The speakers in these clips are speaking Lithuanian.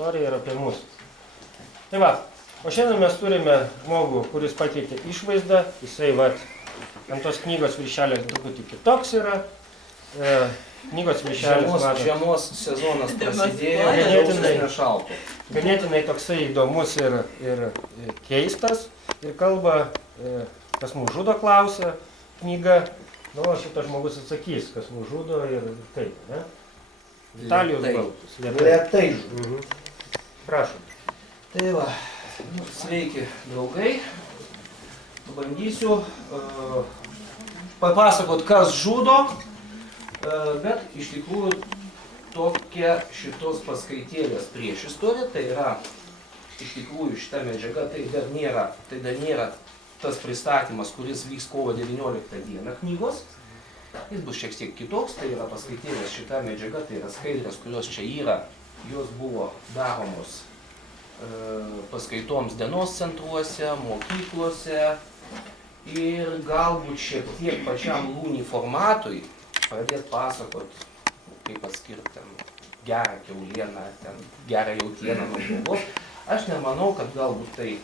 istoriją ir apie mus. Tai va, o šiandien mes turime žmogų, kuris pateikė išvaizdą, jisai va, ant tos knygos viršelės truputį kitoks yra. Knygos viršelis žiemos sezonas prasidėjo, ganėtinai toksai įdomus ir keistas. Ir kalba, kas mus žudo, klausia knyga. Nu, šitas žmogus atsakys, kas mus žudo ir taip, ne? Vitalijus Baltus. Lėtai žudo. Prašom. Tai va, sveiki draugai. Bandysiu papasakot, kas žudo, bet iš tikrųjų tokia šitos paskaitėlės priešistorė, tai yra iš tikrųjų šita medžiaga, tai dar nėra tas pristatymas, kuris vyks kovo 19 dieną knygos. Jis bus šiek tiek kitoks, tai yra paskaitėlės šita medžiaga, tai yra skaidrės, kurios čia yra, jos buvo daromos paskaitoms dienos centruose, mokyklose ir galbūt šiek tiek pačiam lūnį formatui pradėt pasakot, kaip atskirti ten gerą kiaulieną, ten gerą jautieną nuo žmogaus. Aš nemanau, kad galbūt tai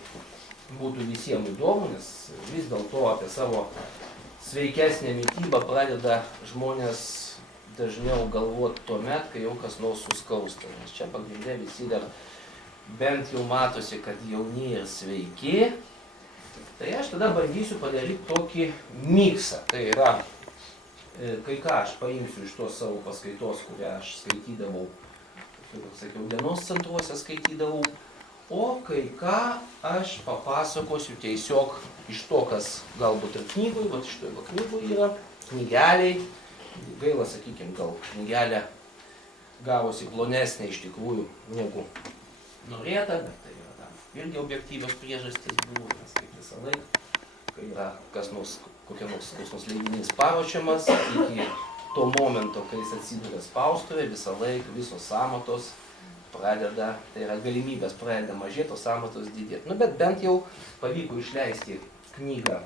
būtų visiems įdomu, nes vis dėlto apie savo sveikesnę mitybą pradeda žmonės dažniau galvoti tuomet, kai jau kas nors suskausta. Nes čia pagrindė visi dar bent jau matosi, kad jauni ir sveiki. Tai aš tada bandysiu padaryti tokį miksą. Tai yra, kai ką aš paimsiu iš tos savo paskaitos, kurią aš skaitydavau, kaip sakiau, dienos centruose skaitydavau, o kai ką aš papasakosiu tiesiog iš to, kas galbūt ir knygui, bet iš to knygų yra, knygeliai, gaila, sakykime, gal knygelė gavosi plonesnė iš tikrųjų negu norėta, bet tai yra tam irgi objektyvios priežastys buvo, nes kaip visą laiką, kai yra kas nors, kokia nors leidinys paruošiamas, iki to momento, kai jis atsiduria spaustuvė, visą laiką visos sąmatos pradeda, tai yra galimybės pradeda mažėti, o sąmatos didėti. Nu, bet bent jau pavyko išleisti knygą,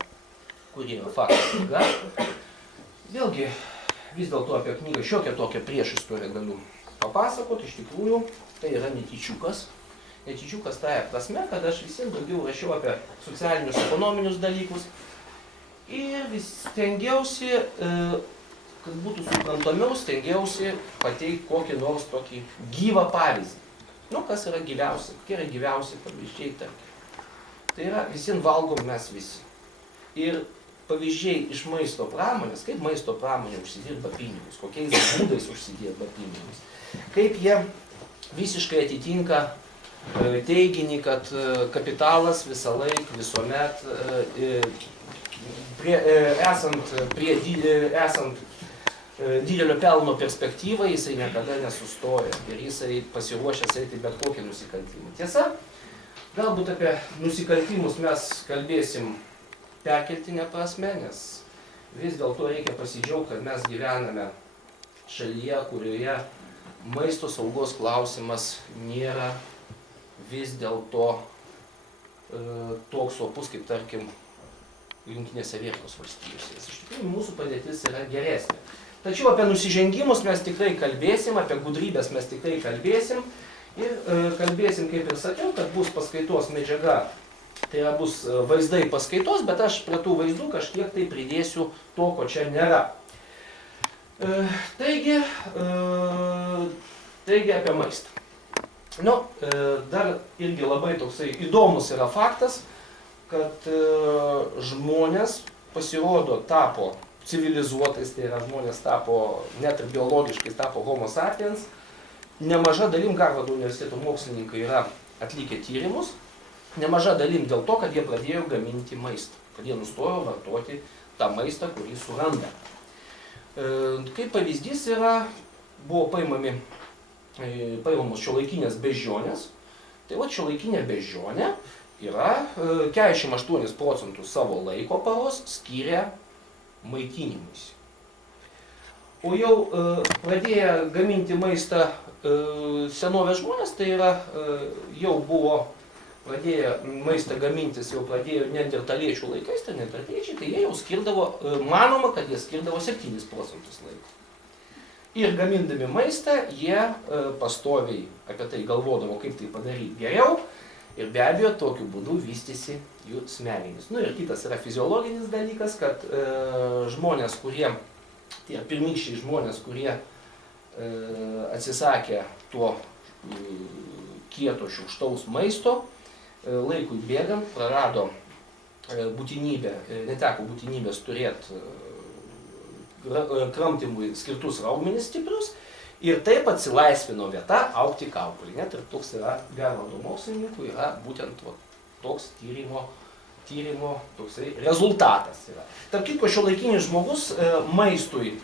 kuri yra faktų knyga. Vėlgi, vis dėlto apie knygą šiokią tokią priešistorę galiu papasakoti. Iš tikrųjų, tai yra netyčiukas. Netyčiukas tąja prasme, kad aš visiems daugiau rašiau apie socialinius, ekonominius dalykus. Ir vis stengiausi, kad būtų suprantamiau, stengiausi pateikti kokį nors tokį gyvą pavyzdį. Nu, kas yra gyviausia, kokie yra gyviausi pavyzdžiai, tarkim. Tai yra, visiems valgom mes visi. Ir pavyzdžiai iš maisto pramonės, kaip maisto pramonė užsidirba pinigus, kokiais būdais užsidirba pinigus, kaip jie visiškai atitinka teiginį, kad kapitalas visą laiką, visuomet, esant didelio pelno perspektyvą, jisai niekada nesustoja ir jisai pasiruošęs eiti bet kokį nusikaltimą. Tiesa, galbūt apie nusikaltimus mes kalbėsim perkeltinę prasme, nes vis dėlto reikia pasidžiaugti, kad mes gyvename šalyje, kurioje maisto saugos klausimas nėra vis dėlto toks opus, kaip tarkim Jungtinėse Amerikos valstijose. Iš tikrųjų, mūsų padėtis yra geresnė. Tačiau apie nusižengimus mes tikrai kalbėsim, apie gudrybės mes tikrai kalbėsim. Ir kalbėsim, kaip ir sakiau, kad bus paskaitos medžiaga, tai yra bus vaizdai paskaitos, bet aš prie tų vaizdų kažkiek tai pridėsiu to, ko čia nėra. Taigi apie maistą. Nu, dar irgi labai toksai įdomus yra faktas, kad žmonės pasirodo tapo civilizuotais, tai yra žmonės tapo, net ir biologiškai tapo homo sapiens. Nemaža dalim Harvardo universiteto mokslininkai yra atlikę tyrimus, nemaža dalim dėl to, kad jie pradėjo gaminti maistą, kad jie nustojo vartoti tą maistą, kurį suranda. Kaip pavyzdys yra, buvo paimamos šiuolaikinės beždžionės, tai va šiuolaikinė beždžionė yra 48% savo laiko paros skiria maitinimuisi. O jau pradėję gaminti maistą senovės žmonės, tai yra jau buvo pradėję maistą gamintis, jau pradėjo neandertaliečių laikais, tai neandertaliečiai, tai jie jau skirdavo, manoma, kad jie skirdavo 7% laiko. Ir gamindami maistą, jie pastoviai apie tai galvodavo, kaip tai padaryti geriau. Ir be abejo, tokiu būdu vystėsi jų smegenys. Nu ir kitas yra fiziologinis dalykas, kad žmonės, kurie, tie pirmykščiai žmonės, kurie atsisakė to kieto šiurkštaus maisto, laikui bėgant prarado būtinybę, neteko būtinybės turėti kramtymui skirtus raumenis stiprius ir taip atsilaisvino vieta augti kaukolei. Net ir toks yra Harvardo mokslininkų, yra būtent toks tyrimo toksai rezultatas yra. Tarp kitko, šiuolaikinis žmogus maistui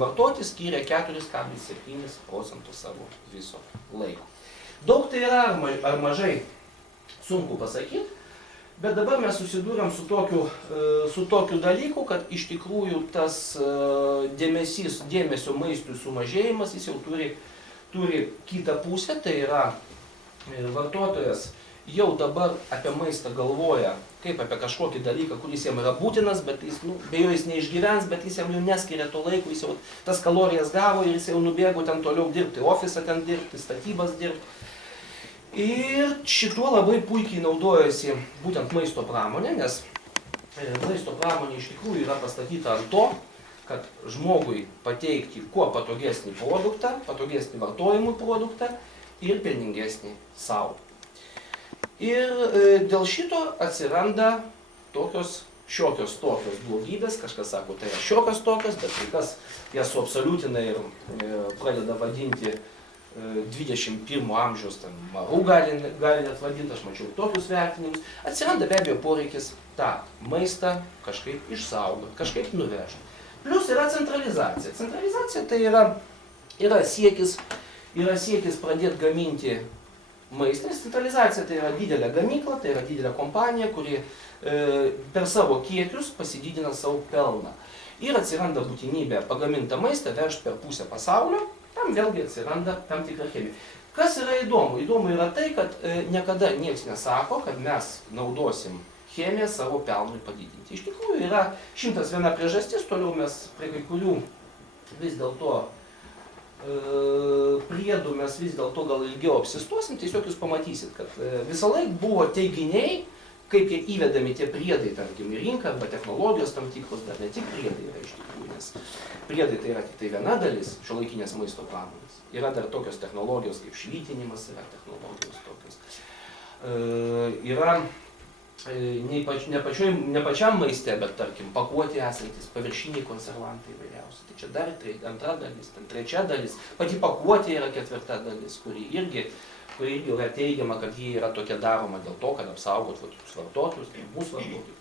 vartoti skiria 4,7% savo viso laiko. Daug tai yra ar mažai, sunku pasakyti, bet dabar mes susidūrėm su tokiu dalyku, kad iš tikrųjų tas dėmesio maistui sumažėjimas, jis jau turi kitą pusę, tai yra vartotojas jau dabar apie maistą galvoja kaip apie kažkokį dalyką, kuris jam yra būtinas, bet jis, be jo jis neišgyvens, bet jis jam jau neskiria to laiko, jis jau tas kalorijas gavo ir jis jau nubėgo ten toliau dirbti, ofisą ten dirbti, statybas dirbti. Ir šituo labai puikiai naudojasi būtent maisto pramonė, nes maisto pramonė iš tikrųjų yra pastatyta ant to, kad žmogui pateikti kuo patogesnį produktą, patogesnį vartojimui produktą ir pelningesnį savo. Ir dėl šito atsiranda šiokios tokios blogybės, kažkas sako, tai yra šiokios tokios, bet kai kas jas suabsoliutina ir pradeda vadinti 21 amžiaus marų gali net vadinti, aš mačiau tokius vertinimus. Atsiranda be abejo poreikis tą maistą kažkaip išsaugoti, kažkaip nuvežti. Plius yra centralizacija. Centralizacija tai yra siekis pradėti gaminti maistą. Centralizacija tai yra didelė gamykla, tai yra didelė kompanija, kuri per savo kiekius pasididina savo pelną. Ir atsiranda būtinybė pagamintą maistą vežti per pusę pasaulio. Tam vėlgi atsiranda tam tikra chemija. Kas yra įdomu? Įdomu yra tai, kad niekada niekas nesako, kad mes naudosim chemiją savo pelnui padidinti. Iš tikrųjų yra 101 priežastis, toliau mes prie kai kurių vis dėlto priedų mes vis dėlto gal ilgiau apsistosim, tiesiog jūs pamatysit, kad visą laiką buvo teiginiai, kaip jie įvedami tie priedai, tarkim, į rinką, arba technologijos tam tikros, bet ne tik priedai yra iš tikrųjų, nes priedai tai yra tik tai viena dalis šiuolaikinės maisto pramonės. Yra dar tokios technologijos kaip švitinimas, yra technologijos tokios. Yra ne pačiam maiste, bet tarkim, pakuotė esantis, paviršiniai konservantai įvairiausi. Tai čia dar antra dalis, trečia dalis, pati pakuotė yra ketvirta dalis, kuri irgi yra teigiama, kad ji yra tokia daroma dėl to, kad apsaugot vartotojus, mūsų vartotojus,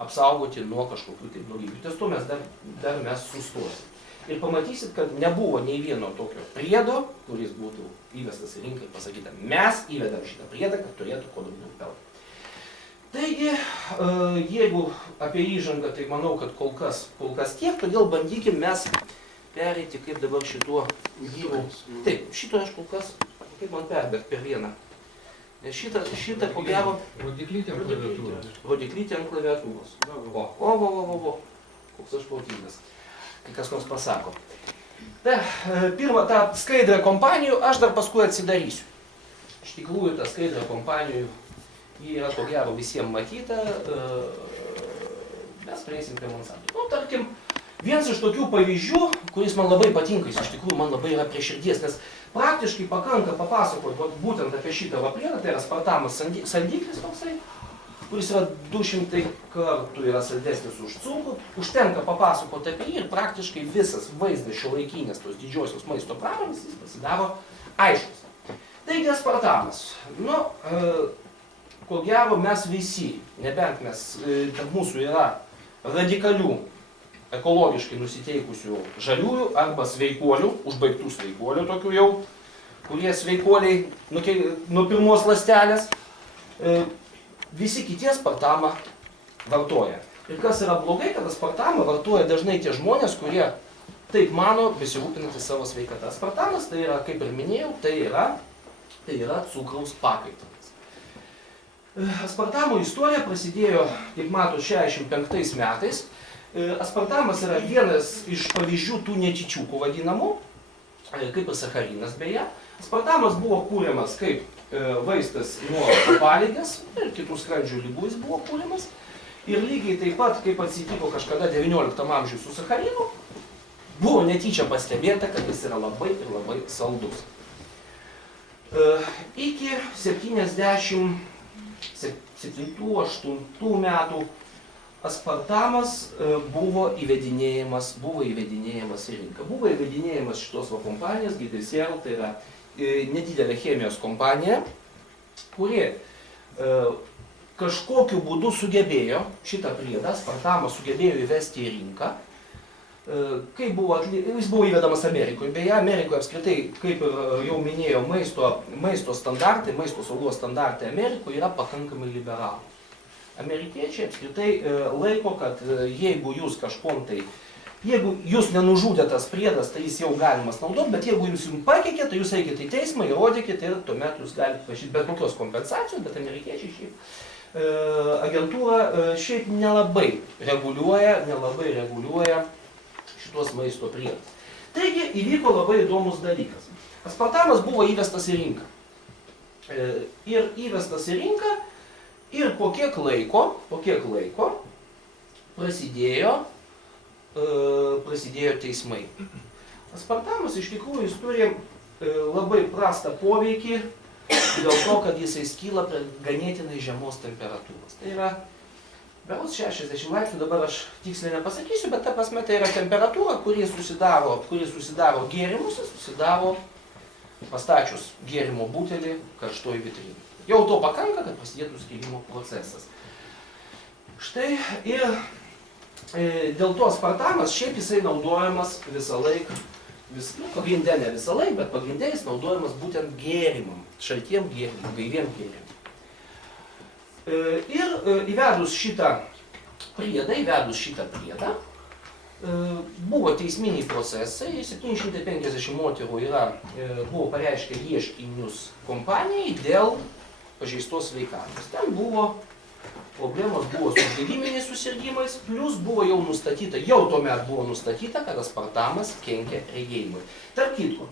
apsaugoti nuo kažkokių tai blogybių. Ties to mes dar mes sustosim. Ir pamatysit, kad nebuvo nei vieno tokio priedo, kuris būtų įvestas į rinką ir pasakyta, mes įvedam šitą priedą, kad turėtų kuo daugiau pelno. Taigi, jeigu apie įžangą, tai manau, kad kol kas tiek, todėl bandykim mes pereiti kaip dabar šituo gyvu. Taip, šito aš kol kas, kaip man perbėgti per vieną. Nes šitą ko gero... Rodiklytė ant klaviatūros. Rodiklytė ant klaviatūros. O, koks aš protingas, kai kas nors pasako. Pirmą tą skaidrę kompanijų aš dar paskui atsidarysiu. Iš tikrųjų, ta skaidrė kompanijų, ji yra ko gero visiems matyta, mes prieisim prie Monsanto. Tarkim, vienas iš tokių pavyzdžių, kuris man labai patinka, jis iš tikrųjų man labai yra prie širdies, nes praktiškai pakanka papasakoti būtent apie šitą vaplieną, tai yra spartamas saldiklis toksai, kuris yra 200 kartų yra saldesnis už cukrų, užtenka papasakoti apie jį ir praktiškai visas vaizdas šiuolaikinės tos didžiosios maisto pramonės jis pasidaro aiškus. Taigi aspartamas. Ko gero mes visi, nebent tarp mūsų yra radikalių, ekologiškai nusiteikusių žaliųjų arba sveikuolių, užbaigtų sveikuolių tokių jau, kurie sveikuoliai nuo pirmos ląstelės, visi kiti aspartamą vartoja. Ir kas yra blogai, kad aspartamą vartoja dažnai tie žmonės, kurie taip mano, besirūpinantys savo sveikatą. Aspartamas, tai yra, kaip ir minėjau, tai yra cukraus pakaitalas. Aspartamo istorija prasidėjo, kaip mato, 65 metais. Aspartamas yra vienas iš pavyzdžių tų netyčiukų vadinamų, kaip ir sacharinas beje. Aspartamas buvo kūriamas kaip vaistas nuo valgės ir kitų skrandžio ligų jis buvo kūriamas. Ir lygiai taip pat, kaip atsitiko kažkada 19 amžiuje su sacharinu, buvo netyčia pastebėta, kad jis yra labai ir labai saldus. Iki 77-8 metų aspartamas buvo įvedinėjamas į rinką. Buvo įvedinėjamas šitos kompanijos, GDSR, tai yra nedidelė chemijos kompanija, kuri kažkokiu būdu sugebėjo šitą priedą, aspartamą sugebėjo įvesti į rinką. Jis buvo įvedamas Amerikoje. Beje, Amerikoje apskritai, kaip ir jau minėjau, maisto standartai, maisto saugos standartai Amerikoje yra pakankamai liberalūs. Amerikiečiai apskritai laiko, kad jeigu jūs kažkom tai, jeigu jūs nenužudė tas priedas, tai jis jau galimas naudoti, bet jeigu jums pakeikė, tai jūs eikite į teismą, įrodykite ir tuomet jūs galite prašyti bet kokios kompensacijos, bet amerikiečiai šiaip agentūra šiaip nelabai reguliuoja šitos maisto priedus. Taigi įvyko labai įdomus dalykas. Aspartamas buvo įvestas į rinką. Ir po kiek laiko prasidėjo teismai. Aspartamas iš tikrųjų jis turi labai prastą poveikį dėl to, kad jisai skyla prie ganėtinai žemos temperatūros. Tai yra berods 60 laipsnių, dabar aš tiksliai nepasakysiu, bet ta prasme tai yra temperatūra, kuri susidaro gėrimus, susidaro pastačius gėrimo butelį karštoj vitrinai. Jau to pakanka, kad prasidėtų skilimo procesas. Štai ir dėl to aspartamas šiaip jisai naudojamas visą laiką, pagrindė ne visą laiką, bet pagrindė jis naudojamas būtent gėrimam, šaltiem gėrimam, gaiviem gėrimam. Ir įvedus šitą priedą, buvo teisminiai procesai, 750 moterų buvo pareiškę ieškinius kompanijai dėl pažeistos sveikatos. Ten buvo problemos, buvo su uždegiminiais susirgimais, plus buvo jau tuomet buvo nustatyta, kad aspartamas kenkia regėjimui. Tarp kitko,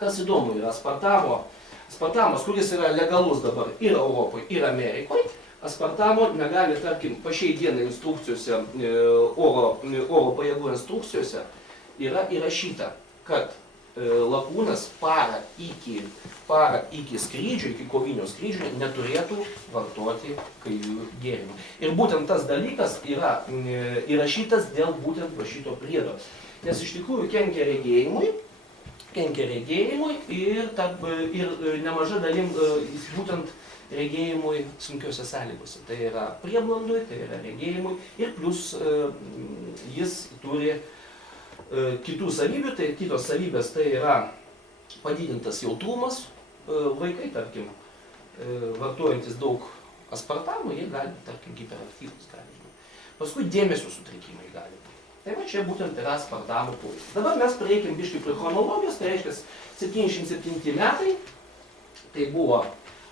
kas įdomu yra aspartamas, kuris yra legalus dabar ir Europoje, ir Amerikoje, aspartamo negali, tarkim, po šiai dienai instrukcijose, oro pajėgų instrukcijose yra įrašyta, kad lakūnas parą iki skrydžio, iki kovinio skrydžio neturėtų vartoti gaivių gėrimų. Ir būtent tas dalykas yra įrašytas dėl būtent šito priedo. Nes iš tikrųjų kenkia regėjimui ir nemaža dalim būtent regėjimui sunkiuose sąlygose. Tai yra prieblandui, tai yra regėjimui ir plus jis turi kitų savybių, tai kitos savybės tai yra padidintas jautrumas. Vaikai, tarkim, vartojantis daug aspartamo, jie gali, tarkim, hiperaktyvus gali būti. Paskui dėmesio sutrikimai gali būti. Tai va čia būtent yra aspartamo poveikis. Dabar mes prieikim biškai prie chronologijos, tai reiškia 77 metai, tai buvo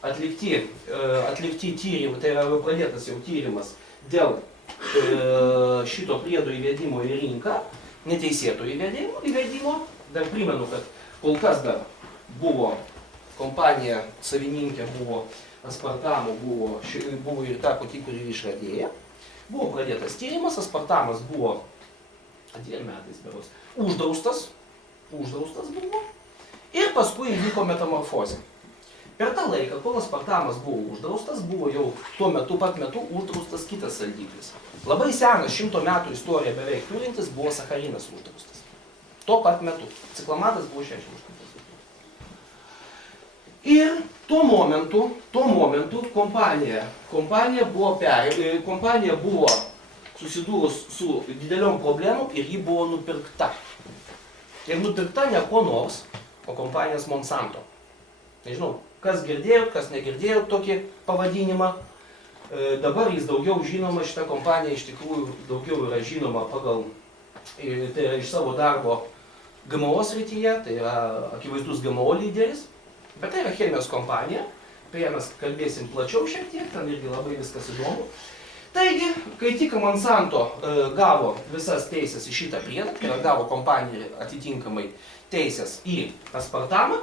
atlikti tyrimai, tai yra pradėtas jau tyrimas dėl šito priedo įvedimo į rinką, neteisėto įvedimo. Dar primenu, kad kol kas dar buvo kompanija, savininkė buvo aspartamo, buvo ir ta pati, kuri išradėja. Buvo pradėtas tyrimas, aspartamas buvo 2 metais beros uždraustas buvo ir paskui įvyko metamorfozė. Per tą laiką, kol aspartamas buvo uždraustas, buvo jau tuo pat metu uždraustas kitas saldiklis. Labai senas 100 metų istoriją beveik turintis buvo sacharinas uždraustas. Tuo pat metu. Ciklamatas buvo 68. Ir tuo momentu kompanija buvo susidūrus su dideliom problemom ir ji buvo nupirkta. Ir nupirkta ne ko nors, o kompanijos Monsanto. Nežinau, kas girdėjo, kas negirdėjo tokį pavadinimą. Dabar jis daugiau žinoma, šita kompanija iš tikrųjų daugiau yra žinoma pagal, tai yra iš savo darbo GMO srityje, tai yra akivaizdus GMO lyderis, bet tai yra chemijos kompanija, apie ją mes kalbėsim plačiau šiek tiek, ten irgi labai viskas įdomu. Taigi, kai tik Monsanto gavo visas teisės į šitą priedą, tai yra gavo kompanija atitinkamai teisės į aspartamą,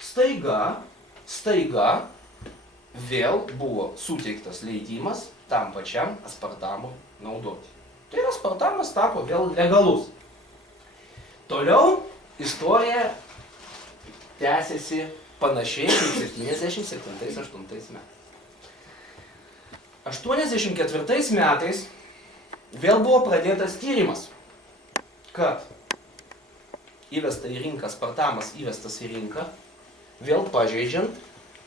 staiga vėl buvo suteiktas leidimas tam pačiam aspartamui naudoti. Tai aspartamas tapo vėl legalus. Toliau istorija tęsiasi panašiai kaip 77-8 metais. 84 metais vėl buvo pradėtas tyrimas, kad įvesta į rinką aspartamas įvestas į rinką, vėl pažeidžiant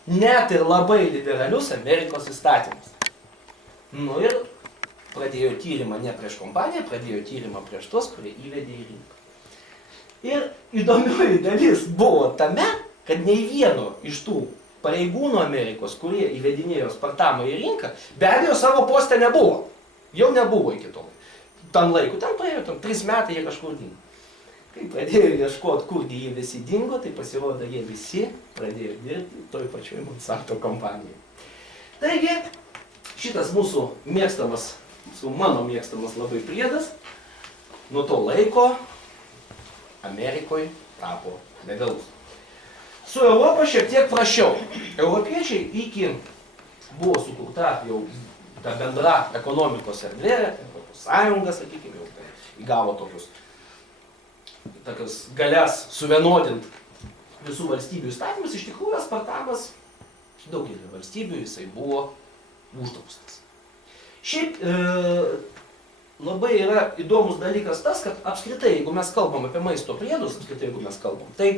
net ir labai liberalius Amerikos įstatymus. Nu ir pradėjo tyrimą ne prieš kompaniją, pradėjo tyrimą prieš tos, kurie įvedė į rinką. Ir įdomioji dalis buvo tame, kad nei vieno iš tų pareigūnų Amerikos, kurie įvedinėjo aspartamą į rinką, be abejo savo poste nebuvo. Jau nebuvo iki to. Tam laiku, ten praėjo 3 metai jie kažkur dingo. Kai pradėjo ieškoti, kurgi jie visi dingo, tai pasirodo, jie visi pradėjo dirbti toj pačioj Monsanto kompanijoje. Taigi, šitas mūsų mėgstamas, mano mėgstamas labai priedas, nuo to laiko Amerikoje tapo legalus. Su Europa šiek tiek prašiau. Europiečiai iki buvo sukurta jau ta bendra ekonomikos erdvė, Europos Sąjunga, sakykime, jau tai įgavo tokius galias suvienodint visų valstybių įstatymus. Iš tikrųjų, aspartamas daugelį valstybių jisai buvo uždraustas. Šiaip labai yra įdomus dalykas tas, kad apskritai, jeigu mes kalbam apie maisto priedus, tai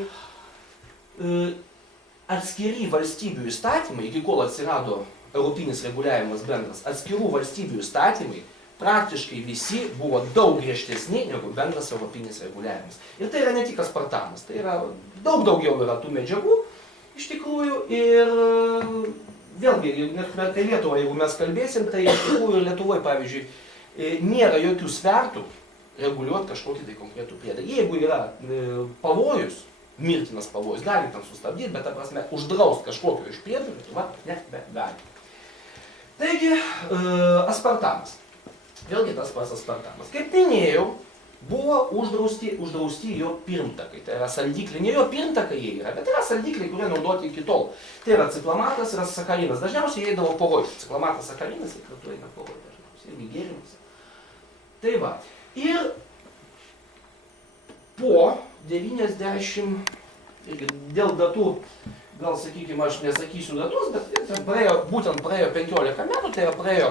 atskiri valstybių įstatymai, iki kol atsirado europinis reguliavimas bendras, atskirų valstybių įstatymai praktiškai visi buvo daug griežtesni negu bendras europinis reguliavimas. Ir tai yra ne tik aspartamas, tai yra daug daugiau yra tų medžiagų iš tikrųjų. Ir vėlgi, net apie Lietuvą, jeigu mes kalbėsim, tai iš tikrųjų Lietuvoje, pavyzdžiui, nėra jokių svertų reguliuoti kažkokį tai konkretų priedą. Jeigu yra pavojus, mirtinas pavojus, gali ten sustabdyti, bet ta prasme uždraust kažkokio iš priedų Lietuva nebegali. Taigi, aspartamas. Vėlgi tas pats aspartamas. Kaip minėjau, buvo uždrausti jo pirmtakai. Tai yra saldikliai, ne jo pirmtakai jie yra, bet yra saldikliai, kurie naudoti iki tol. Tai yra ciklamatas ir sakarinas. Dažniausiai jie eidavo poroj. Ciklamatas, sakarinas ir kartu eina poroj dažniausiai. Irgi gėrimas. Tai va. Ir po 90, dėl datų, gal sakykime, aš nesakysiu datus, bet būtent praėjo 15 metų, tai praėjo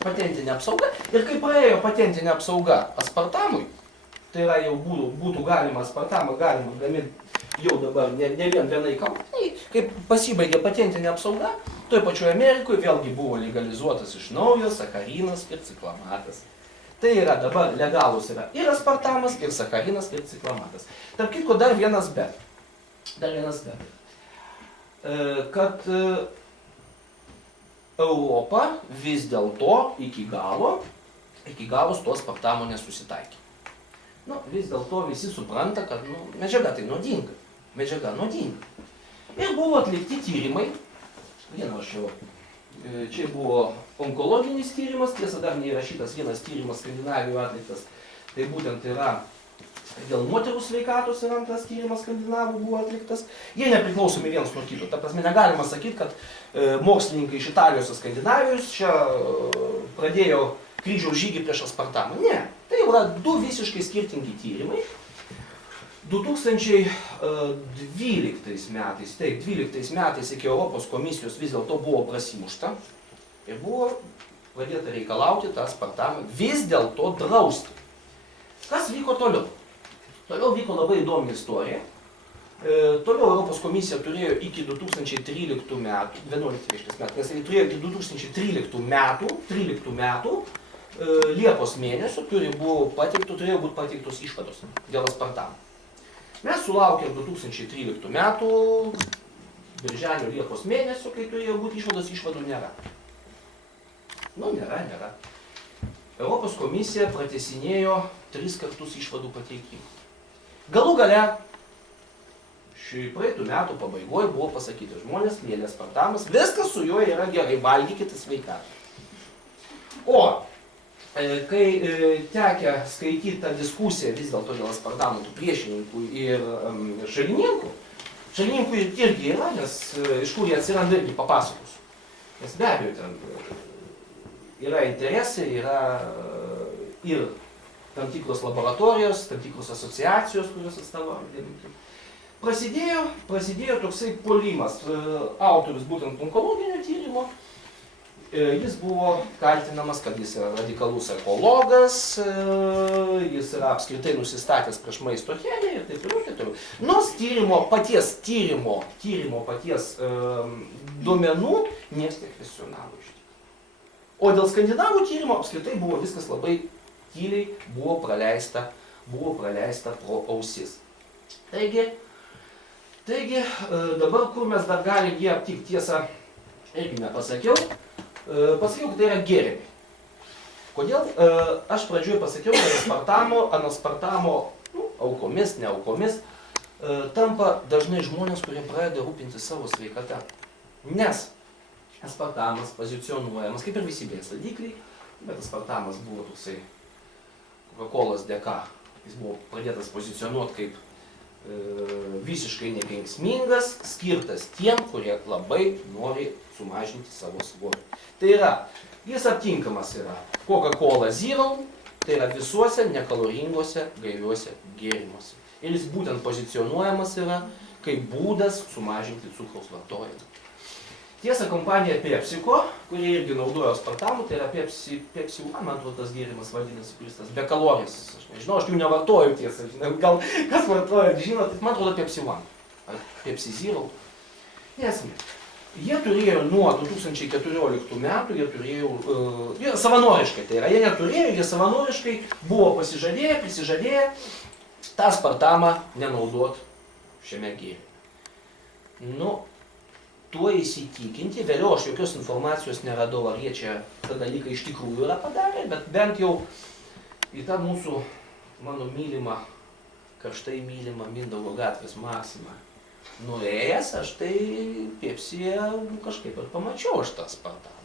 patentinė apsauga. Ir kai praėjo patentinė apsauga aspartamui, tai yra jau būtų galima aspartamą galima gaminti jau dabar ne vien vienai kompanijai, kai pasibaigė patentinė apsauga, toj pačioje Amerikoje vėlgi buvo legalizuotas iš naujo sakarinas ir ciklamatas. Tai yra dabar legalus yra ir aspartamas, ir sakarinas, ir ciklamatas. Tarp kitko, dar vienas bet. Kad Europa vis dėlto iki galo su to aspartamo nesusitaikė. Nu, vis dėlto visi supranta, kad medžiaga tai nuodinga. Ir buvo atlikti tyrimai. Čia buvo onkologinis tyrimas, tiesa dar neįrašytas vienas tyrimas Skandinavijoje atliktas. Tai būtent yra dėl moterų sveikatos ir antras tyrimas Skandinavų buvo atliktas. Jie nepriklausomi vienas nuo kito. Ta prasme, negalima sakyti, kad mokslininkai iš Italijos ir Skandinavijos čia pradėjo kryžiaus žygį prieš aspartamą. Ne, tai yra du visiškai skirtingi tyrimai. 2012 metais iki Europos komisijos vis dėlto buvo prasimušta ir buvo pradėta reikalauti tą aspartamą vis dėlto drausti. Kas vyko toliau? Toliau vyko labai įdomi istorija. Toliau Europos komisija turėjo iki 2013 metų, 11 metų, nes jie turėjo iki 2013 metų, Liepos mėnesio turėjo būti pateiktos išvados dėl aspartamo. Mes sulaukėm 2013 metų, birželio Liepos mėnesio, kai turėjo būti išvados, išvadų nėra. Nėra. Europos komisija pratęsinėjo 3 kartus išvadų pateikimą. Galų gale, praeitų metų pabaigoje buvo pasakyti, žmonės mėlė aspartamas, viskas su juo yra gerai, valgykite sveikatą. O kai tekę skaityti tą diskusiją vis dėlto dėl aspartamo tų priešininkų ir šalininkų, šalininkų irgi yra, nes iš kur jie atsiranda irgi papasakosiu. Nes be abejo, ten yra interesai, yra ir tam tikros laboratorijos, tam tikros asociacijos, kurios atstovauja. Prasidėjo toksai puolimas. Autorius būtent onkologinio tyrimo. Jis buvo kaltinamas, kad jis yra radikalus ekologas, jis yra apskritai nusistatęs prieš maisto chemiją ir taip toliau, taip toliau. Nors paties duomenų niekas nekvestionavo iš tikrųjų. O dėl skandinavų tyrimo apskritai buvo viskas labai tyliai, buvo praleista pro ausis. Taigi, dabar kur mes dar galim jį aptikti, tiesą irgi nepasakiau. Pasakiau, kad tai yra gėrimai. Kodėl? Aš pradžioje pasakiau, kad anaspartamo aukomis, ne aukomis, tampa dažnai žmonės, kurie pradeda rūpinti savo sveikatą. Nes aspartamas pozicionuojamas, kaip ir visi bėsladikliai, bet aspartamas buvo toksai Coca-Colos dėka. Jis buvo pradėtas pozicionuoti kaip visiškai nekenksmingas, skirtas tiem, kurie labai nori sumažinti savo svorį. Tai yra, jis aptinkamas yra Coca-Cola Zero, tai yra visuose nekaloringuose gaiviuose gėrimuose. Ir jis būtent pozicionuojamas yra kaip būdas sumažinti cukraus vartojimą. Tiesa, kompanija PepsiCo, kurie irgi naudojo aspartamų, tai yra Pepsi One, man atrodo, tas gėrimas vadinasi, kuris tas be kalorijos. Aš nežinau, aš jų nevartoju tiesą, gal kas vartoja, žino, tai man atrodo Pepsi One, ar Pepsi Zero. Nesmė. Jie turėjo nuo 2014 metų, jie savanoriškai, tai yra, jie neturėjo, jie savanoriškai buvo prisižadėję tą aspartamą nenaudot šiame gėrime. Tuo įsitikinti, vėliau aš jokios informacijos neradau, ar jie čia tą dalyką iš tikrųjų yra padarę, bet bent jau į tą mūsų, mano mylimą, karštai mylimą Mindaugo gatvės Maksimą nuėjęs, aš tai Pepsyje kažkaip ir pamačiau aš tą aspartamą.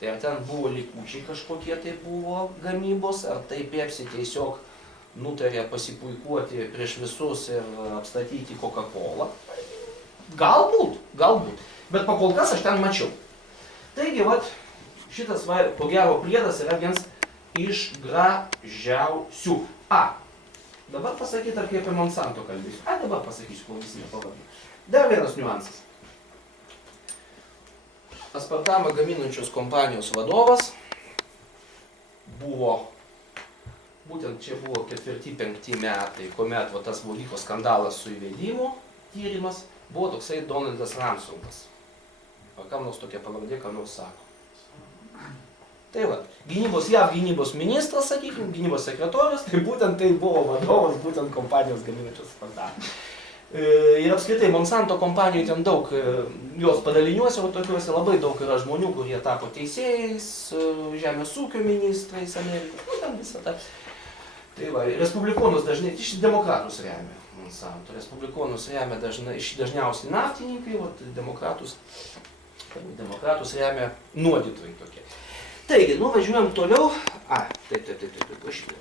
Tai ar ten buvo likučiai kažkokie tai buvo gamybos, ar tai Pepsi tiesiog nutarė pasipuikuoti prieš visus ir apstatyti Coca-Colą. Galbūt, bet pakol kas aš ten mačiau. Taigi, šitas, po gero priedas yra vienas iš gražiausių. Dabar pasakyti, ar kaip apie Monsanto kalbėsiu. Dabar pasakysiu, kol visi nepavardė. Dar vienas niuansas. Aspartamą gaminančios kompanijos vadovas buvo, būtent čia buvo 4-5 metai, kuomet tas vyko skandalas su įvedimu, tyrimas, buvo toksai Donaldas Ramsaugas. Ar kam nors tokia pavardė, kam nors sako. Tai JAV gynybos ministras, sakykime, gynybos sekretorius, tai būtent tai buvo vadovas, būtent kompanijos gaminančios aspartamą. Ir apskritai Monsanto kompanijų ten daug, jos padaliniuose, tokiuose labai daug yra žmonių, kurie tapo teisėjais, žemės ūkio ministrais Amerikos, ten visą tą. Tai respublikonus dažnai, iš demokratus remia Monsanto. Respublikonus remia dažniausiai naftininkai, demokratus remia nuodytojai tokie. Taigi, važiuojam toliau. Taip, prašyti.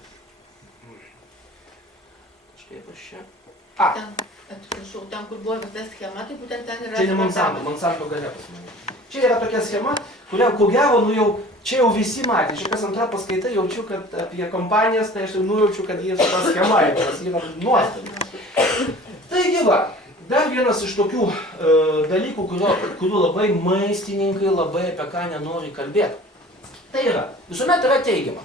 Kažkaip aš čia. Atsiprašau, ten, kur buvo ta schema, tai būtent ten yra... Čia ne Monsanto gale pas mane. Čia yra tokia schema, kurią, ko gero, čia jau visi matė. Čia kas antra paskaita, jaučiu, kad apie kompanijas, tai aš jau nujaučiu, kad jie su ta schema, nes yra nuostabi. Taigi dar vienas iš tokių dalykų, kurių labai maistininkai labai apie ką nenori kalbėti. Tai yra, visuomet yra teigiama,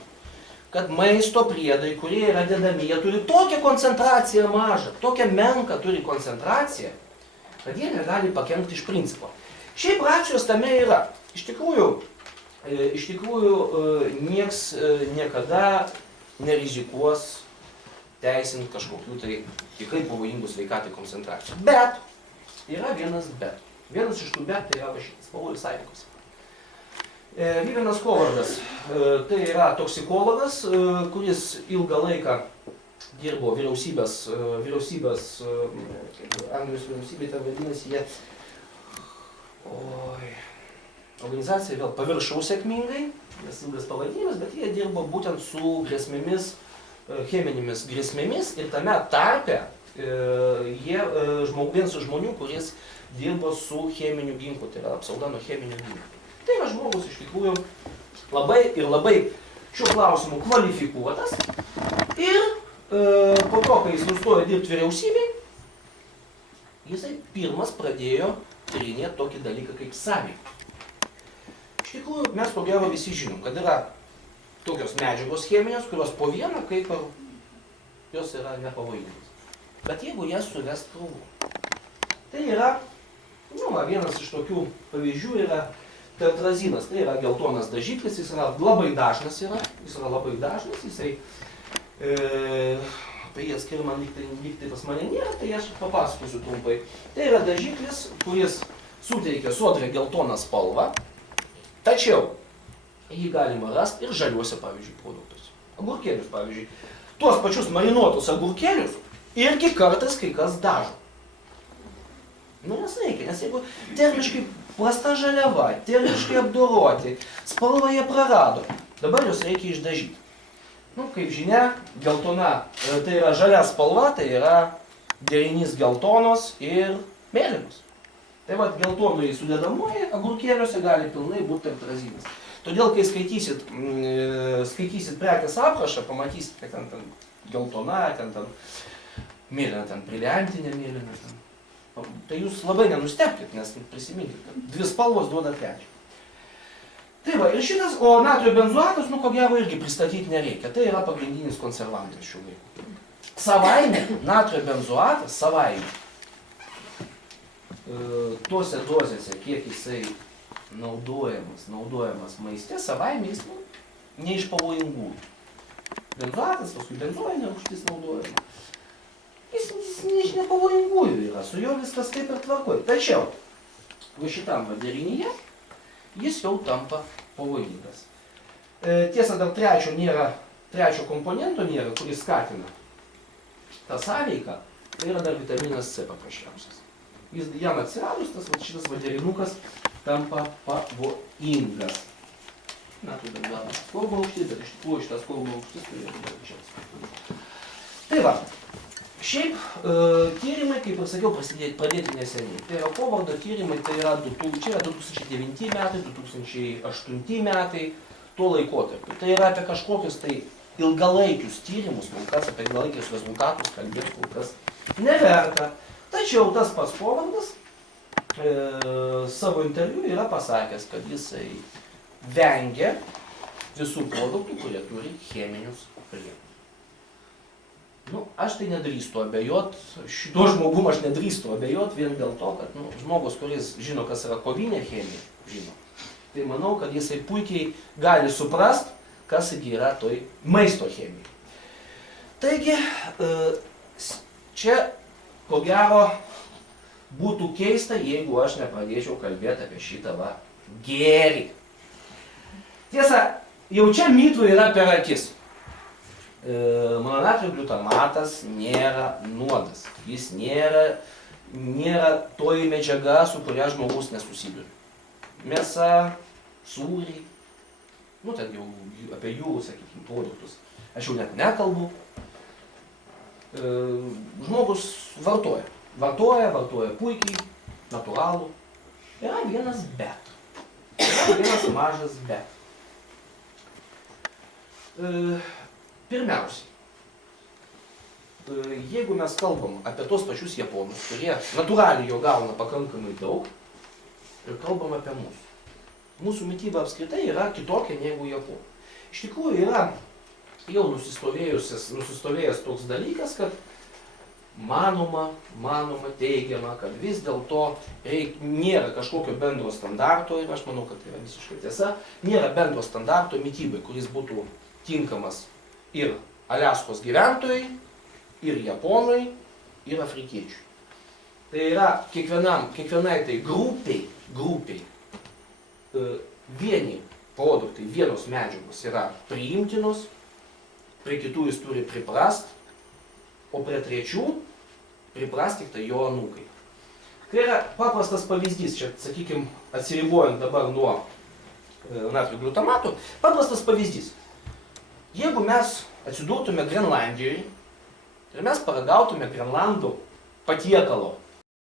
kad maisto priedai, kurie yra dedami, jie turi tokią koncentraciją mažą, tokią menką turi koncentraciją, kad jie negali pakenkti iš principo. Šiaip racijos tame yra. Iš tikrųjų, nieks niekada nerizikuos teisint kažkokių tai tikrai pavojingų sveikatai koncentracijų. Bet, yra vienas bet. Vienas iš tų bet tai yra šitas pavojų sąveikos. Vyvenas Kovardas, tai yra toksikologas, kuris ilgą laiką dirbo vyriausybės, Anglijos vyriausybė, tai vadinasi jie, organizacija vėl paviršau sėkmingai, nes ilgas pavadinimas, bet jie dirbo būtent su grėsmėmis, cheminėmis grėsmėmis ir tame tarpe jie vienas iš žmonių, kuris dirbo su cheminiu ginklu, tai yra apsauga nuo cheminio ginklo. Tai yra žmogus iš tikrųjų labai šiuo klausimu kvalifikuotas ir po to, kai jis nustojo dirbti vyriausybei, jisai pirmas pradėjo tyrinėti tokį dalyką kaip sąveiką. Iš tikrųjų, mes ko gero visi žinom, kad yra tokios medžiagos cheminės, kurios po vieną kaip ir jos yra nepavojingos. Bet jeigu jas suvest krūvu, tai yra, vienas iš tokių pavyzdžių yra tetrazinas, tai yra geltonas dažiklis, jis yra labai dažnas, jisai apie jį atskirimą lygtai pas mane nėra, tai aš papasakosiu trumpai. Tai yra dažiklis, kuris suteikia sodrią geltoną spalvą, tačiau jį galima rasti ir žaliuose, pavyzdžiui, produktuose. Agurkėlius, pavyzdžiui. Tuos pačius marinuotus agurkėlius irgi kartais kai kas dažo. Nes reikia, nes jeigu termiškai plasta žaliava, termiškai apdoroti, spalvą jie prarado, dabar juos reikia išdažyti. Kaip žinia, geltona, tai yra žalia spalva, tai yra derinys geltonos ir mėlynos. Tai va, geltonųjį sudedamoji agurkėliuose gali pilnai būti tetrazinas. Todėl, kai skaitysit prekės aprašą, pamatysite, kad ten geltona, ten mėlyna, ten briliantinė mėlyna. Tai jūs labai nenustebkit, nes prisiminkit, kad dvi spalvos duoda trečią. Tai va, ir šitas, o natrio benzoatas, ko gero irgi pristatyti nereikia. Tai yra pagrindinis konservantas šių laikų. Savaime, natrio benzoatas, savaime, tuose dozėse, kiek jisai naudojamas maiste, savaime jis ne iš pavojingų. Benzoatas, paskui benzoinė rūgštis naudojama. Jis ne iš nepavojingųjų yra, su juo viskas kaip ir tvarkoj. Tačiau, va šitam derinyje, jis jau tampa pavojingas. Tiesa, dar trečio komponento nėra, kuris skatina tą sąveiką, tai yra dar vitaminas C paprasčiausias. Jam atsiradus, šitas derinukas tampa pavojingas. Tai bendraujas skorbo aukštis, bet iš tikrųjų šitas skorbo aukštis turėtų būti čia. Tai va, šiaip tyrimai, kaip ir sakiau, pradėti neseniai. Tai yra Hovardo tyrimai, tai yra 2009 metai, 2008 metai, tuo laikotarpiu. Tai yra apie kažkokius tai ilgalaikius tyrimus, kol kas apie ilgalaikius rezultatus kalbėti kol kas neverta. Tačiau tas pats Hovardas savo interviu yra pasakęs, kad jisai vengia visų produktų, kurie turi cheminius priedus. Aš tai nedrįstu abejot, šituo žmogum aš nedrįstu abejot vien dėl to, kad žmogus, kuris žino, kas yra kovinė chemija, žino. Tai manau, kad jisai puikiai gali suprast, kas yra toj maisto chemija. Taigi, čia, ko gero, būtų keista, jeigu aš nepradėčiau kalbėti apie šitą gėrį. Tiesa, jau čia mitų yra per akis. Mononatrio gliutamatas nėra nuodas. Jis nėra toji medžiaga, su kuria žmogus nesusiduria. Mėsa, sūriai, ten jau apie jūrų, sakykime, produktus. Aš jau net nekalbu. Žmogus vartoja puikiai, natūralų. Yra vienas bet. Yra vienas mažas bet. Pirmiausiai, jeigu mes kalbam apie tos pačius japonus, kurie natūraliai jo gauna pakankamai daug, ir kalbam apie mūsų. Mūsų mityba apskritai yra kitokia negu japonų. Iš tikrųjų yra jau nusistovėjęs toks dalykas, kad manoma, teigiama, kad vis dėlto nėra kažkokio bendro standarto, ir aš manau, kad tai yra visiškai tiesa, nėra bendro standarto mitybai, kuris būtų tinkamas ir Aliaskos gyventojai, ir Japonai, ir afrikiečiui. Tai yra kiekvienai tai grupiai vieni produktai, vienos medžiagos yra priimtinos, prie kitų jis turi priprast, o prie trečių priprast tik tai jo anūkai. Tai yra paprastas pavyzdys, čia, sakykime, atsiribojant dabar nuo natrio glutamato, paprastas pavyzdys. Jeigu mes atsidurtume Grenlandijoje ir mes paragautume Grenlandų patiekalo